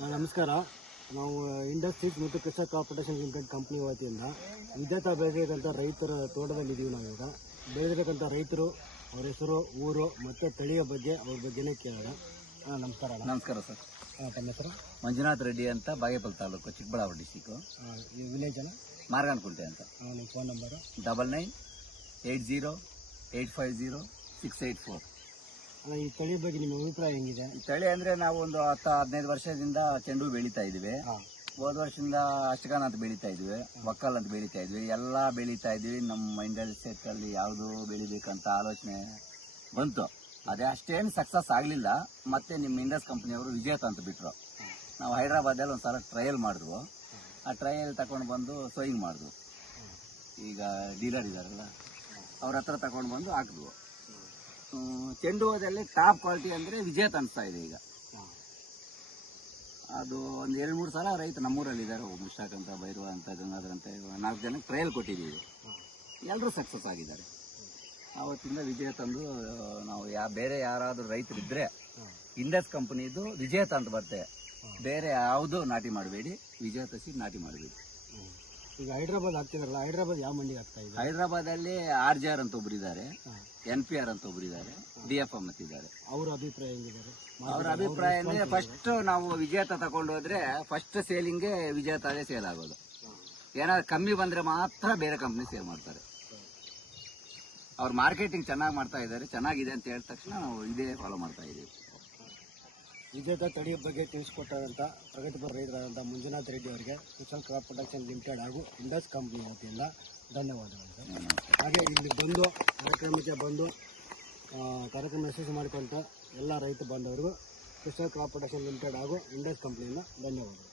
ನಮಸ್ಕಾರ. ನಾವು ಇಂಡಸ್ಟ್ರೀಸ್ ಮತ್ತು ಕೃಷಿ ಕಾರ್ಪೊರೇಷನ್ ಲಿಮಿಟೆಡ್ ಕಂಪ್ನಿ ವತಿಯಿಂದ ವಿದ್ಯುತ್ ಬೆಳೆದಿರತಕ್ಕಂಥ ರೈತರ ತೋಟದಲ್ಲಿದ್ದೀವಿ. ನಾವೀಗ ಬೆಳೆದಿರತಕ್ಕಂಥ ರೈತರು ಅವ್ರ ಹೆಸರು, ಊರು ಮತ್ತು ತಳಿಯ ಬಗ್ಗೆ ಅವ್ರ ಬಗ್ಗೆನೇ ಕೇಳೋಣ. ನಮಸ್ಕಾರ. ನಮಸ್ಕಾರ ಸರ್. ತಮ್ಮ ಹೆಸರು? ಮಂಜುನಾಥ್ ರೆಡ್ಡಿ ಅಂತ, ಬಾಗೇಪಲ್ಲಿ ತಾಲೂಕು, ಚಿಕ್ಕಬಳ್ಳಾಪುರ ಡಿಸ್ಟಿಕ್ಕು. ಈ ವಿಲೇಜ್ ಅಲ್ಲ? ಮಾರ್ಗಾನಕುಂಟೆ ಅಂತ. ನಿಮ್ಮ ಫೋನ್ ನಂಬರು? 9980850684. ಅಲ್ಲ, ಈ ತಳಿ ಬಗ್ಗೆ ನಿಮ್ಮ ಅಭಿಪ್ರಾಯ ಹೆಂಗಿದೆ? ಈ ತಳಿ ಅಂದರೆ ನಾವು ಒಂದು 10-15 ವರ್ಷದಿಂದ ಚೆಂಡು ಬೆಳೀತಾ ಇದ್ದೀವಿ. ಹೋದ ವರ್ಷದಿಂದ ಅಷ್ಟಗಾನ ಅಂತ ಬೆಳೀತಾ ಇದ್ವಿ, ಒಕ್ಕಲ್ ಅಂತ ಬೆಳೀತಾ ಇದ್ವಿ, ಎಲ್ಲ ಬೆಳೀತಾ ಇದ್ವಿ. ನಮ್ಮ ಮೈಂಡಲ್ಲಿ ಸೆಟ್ಟಲ್ಲಿ ಯಾವುದು ಬೆಳಿಬೇಕಂತ ಆಲೋಚನೆ ಬಂತು. ಅದೇ ಅಷ್ಟೇನು ಸಕ್ಸಸ್ ಆಗಲಿಲ್ಲ. ಮತ್ತೆ ನಿಮ್ಮ ಇಂಡಸ್ ಕಂಪ್ನಿಯವರು ವಿಜೇತ ಅಂತ ಬಿಟ್ಟರು. ನಾವು ಹೈದ್ರಾಬಾದಲ್ಲಿ ಒಂದು ಸಲ ಟ್ರಯಲ್ ಮಾಡಿದ್ವು. ಆ ಟ್ರಯಲ್ ತಗೊಂಡು ಬಂದು ಸೋಯಿಂಗ್ ಮಾಡಿದ್ವು. ಈಗ ಡೀಲರ್ ಇದ್ದಾರಲ್ಲ, ಅವ್ರ ಹತ್ರ ತಗೊಂಡು ಬಂದು ಹಾಕಿದ್ವು. ಚೆಂಡು ಹೂವದಲ್ಲಿ ಟಾಪ್ ಕ್ವಾಲಿಟಿ ಅಂದರೆ ವಿಜೇತ ಅನಿಸ್ತಾ ಇದೆ ಈಗ. ಅದು ಒಂದು 2-3 ಸಲ ರೈತ ನಮ್ಮೂರಲ್ಲಿ ಇದ್ದಾರೆ. ಮುಷ್ಟಾಕ್ ಅಂತ, ಭೈರವ ಅಂತ, ಗಂಗಾಧರ್ ಅಂತ 4 ಜನಕ್ಕೆ ಟ್ರಯಲ್ ಕೊಟ್ಟಿದ್ದೀವಿ. ಎಲ್ಲರೂ ಸಕ್ಸಸ್ ಆಗಿದ್ದಾರೆ. ಆವತ್ತಿಂದ ವಿಜಯ ತಂದು ನಾವು ಬೇರೆ ಯಾರಾದರೂ ರೈತರಿದ್ದರೆ ಇಂಡಸ್ ಕಂಪನಿದು ವಿಜೇತ ಅಂತ ಬರುತ್ತೆ. ಬೇರೆ ಯಾವುದು ನಾಟಿ ಮಾಡಬೇಡಿ, ವಿಜಯ ತಸಿ ನಾಟಿ ಮಾಡಬೇಡಿ. ಈಗ ಹೈದ್ರಾಬಾದ್ ಆಗ್ತಿದಾರಲ್ಲ, ಹೈದ್ರಾಬಾದ್ ಯಾವ ಮಂಡಿಗೆ ಆಗ್ತಾ ಇದೆ? ಹೈದ್ರಾಬಾದಲ್ಲಿ RJR ಅಂತ ಒಬ್ರು ಇದ್ದಾರೆ, NPR ಅಂತ ಒಬ್ರು ಇದ್ದಾರೆ, DFM ಅಂತ ಇದ್ದಾರೆ. ಅವ್ರ ಅಭಿಪ್ರಾಯ ಹೆಂಗಿದ್ದಾರೆ? ಅವ್ರ ಅಭಿಪ್ರಾಯ ಅಂದರೆ ಫಸ್ಟ್ ನಾವು ವಿಜೇತ ತಗೊಂಡು ಹೋದ್ರೆ ಫಸ್ಟ್ ಸೇಲಿಂಗ್ಗೆ ವಿಜೇತದೇ ಸೇಲ್ ಆಗೋದು. ಏನಾದ್ರು ಕಮ್ಮಿ ಬಂದ್ರೆ ಮಾತ್ರ ಬೇರೆ ಕಂಪ್ನಿ ಸೇಲ್ ಮಾಡ್ತಾರೆ. ಅವ್ರು ಮಾರ್ಕೆಟಿಂಗ್ ಚೆನ್ನಾಗಿ ಮಾಡ್ತಾ ಇದ್ದಾರೆ. ಚೆನ್ನಾಗಿದೆ ಅಂತ ಹೇಳಿದ ತಕ್ಷಣ ನಾವು ಇದೇ ಫಾಲೋ ಮಾಡ್ತಾ ಇದ್ದೀವಿ. ವಿಜೇತ ತಳಿಯ ಬಗ್ಗೆ ತಿಳಿಸಿಕೊಟ್ಟಂತ ಪ್ರಗತಿಪರ ರೈತರಾದಂಥ ಮಂಜುನಾಥ್ ರೆಡ್ಡಿ ಅವರಿಗೆ ಸ್ಪೆಷಲ್ ಕ್ರಾಪ್ ಪ್ರೊಡಕ್ಷನ್ ಲಿಮಿಟೆಡ್ ಹಾಗೂ ಇಂಡಸ್ ಕಂಪ್ನಿ ವತಿಯಿಂದ ಧನ್ಯವಾದಗಳು. ಹಾಗೆ ಇಲ್ಲಿ ಬಂದು ಕಾರ್ಯಕ್ರಮಕ್ಕೆ ಬಂದು ಕಾರ್ಯಕ್ರಮ ಯಶಸ್ವಿ ಮಾಡಿಕೊಂಡ ಎಲ್ಲ ರೈತ ಬಾಂಧವರಿಗೂ ಸ್ಪೆಷಲ್ ಕ್ರಾಪ್ ಪ್ರೊಡಕ್ಷನ್ ಲಿಮಿಟೆಡ್ ಹಾಗೂ ಇಂಡಸ್ ಕಂಪ್ನಿಯಿಂದ ಧನ್ಯವಾದಗಳು.